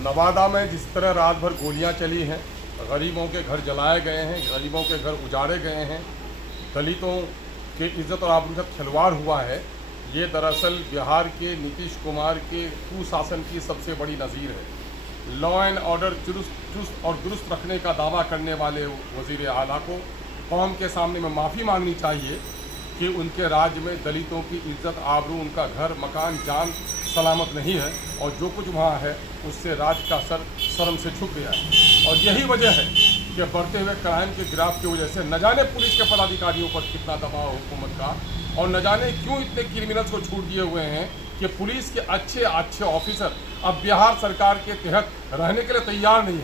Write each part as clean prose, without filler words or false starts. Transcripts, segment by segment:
नवादा में जिस तरह रात भर गोलियां चली हैं, गरीबों के घर जलाए गए हैं, गरीबों के घर उजाड़े गए हैं, दलितों के इज्जत और आबरू के साथ खिलवाड़ हुआ है, ये दरअसल बिहार के नीतीश कुमार के कुशासन की सबसे बड़ी नज़ीर है। लॉ एंड ऑर्डर चुस्त और दुरुस्त रखने का दावा करने वाले वज़ीर आला को कौम के सामने में माफ़ी मांगनी चाहिए कि उनके राज्य में दलितों की इज्जत आबरू, उनका घर मकान जान सलामत नहीं है और जो कुछ वहाँ है उससे राज्य का सर शर्म से झुक गया है। और यही वजह है कि बढ़ते हुए क्राइम के ग्राफ की वजह से न जाने पुलिस के पदाधिकारियों पर कितना दबाव हुकूमत का, और न जाने क्यों इतने क्रिमिनल्स को छूट दिए हुए हैं कि पुलिस के अच्छे अच्छे ऑफिसर अब बिहार सरकार के तहत रहने के लिए तैयार नहीं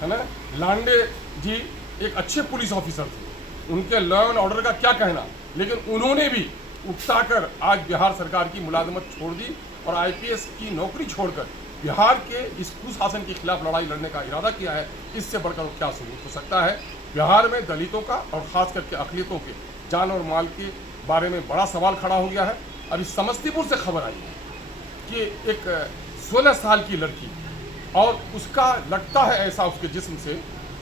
है ना। लांडे जी एक अच्छे पुलिस ऑफिसर थे, उनके लॉ एंड ऑर्डर का क्या कहना, लेकिन उन्होंने भी उकसाकर आज बिहार सरकार की मुलाजमत छोड़ दी और आईपीएस की नौकरी छोड़कर बिहार के इस कुशासन के खिलाफ लड़ाई लड़ने का इरादा किया है। इससे बढ़कर क्या सबूत हो सकता है। बिहार में दलितों का और ख़ास करके अक़लियतों के जान और माल के बारे में बड़ा सवाल खड़ा हो गया है। अभी समस्तीपुर से खबर आई है कि एक 16 साल की लड़की, और उसका लगता है ऐसा उसके जिस्म से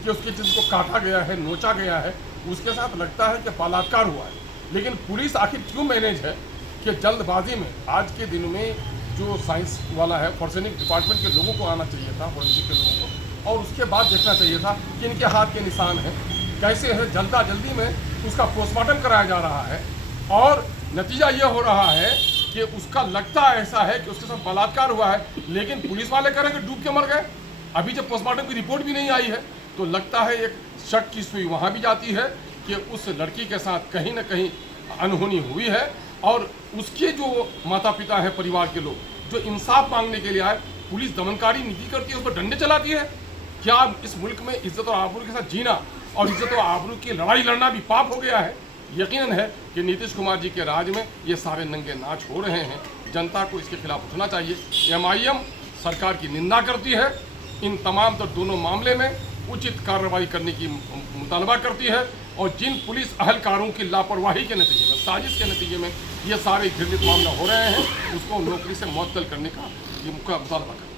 कि उसके जिस्म को काटा गया है, नोचा गया है, उसके साथ लगता है कि बलात्कार हुआ है। लेकिन पुलिस आखिर क्यों मैनेज है कि जल्दबाजी में आज के दिन में जो साइंस वाला है, फॉरेंसिक डिपार्टमेंट के लोगों को आना चाहिए था, फॉरेंसिक के लोगों को, और उसके बाद देखना चाहिए था कि इनके हाथ के निशान हैं कैसे है। जल्दी में उसका पोस्टमार्टम कराया जा रहा है और नतीजा ये हो रहा है कि उसका लगता ऐसा है कि उसके साथ बलात्कार हुआ है, लेकिन पुलिस वाले कह रहे हैं कि डूब के मर गए। अभी जब पोस्टमार्टम की रिपोर्ट भी नहीं आई है तो लगता है एक शक की सुई वहाँ भी जाती है कि उस लड़की के साथ कहीं ना कहीं अनहोनी हुई है, और उसके जो माता पिता हैं, परिवार के लोग जो इंसाफ मांगने के लिए आए, पुलिस दमनकारी नीति करती है, उस पर डंडे चलाती है। क्या इस मुल्क में इज्जत और आबरू के साथ जीना और इज्जत और आबरू की लड़ाई लड़ना भी पाप हो गया है? यकीनन है कि नीतीश कुमार जी के राज में ये सारे नंगे नाच हो रहे हैं। जनता को इसके खिलाफ उठना चाहिए। एमआईएम सरकार की निंदा करती है, इन तमाम दोनों मामले में उचित कार्रवाई करने की मुतालबा करती है, और जिन पुलिस अहलकारों की लापरवाही के नतीजे में, साजिश के नतीजे में ये सारे घृणित मामला हो रहे हैं, उसको नौकरी से मुअत्तल करने का ये मुतालबा करती है।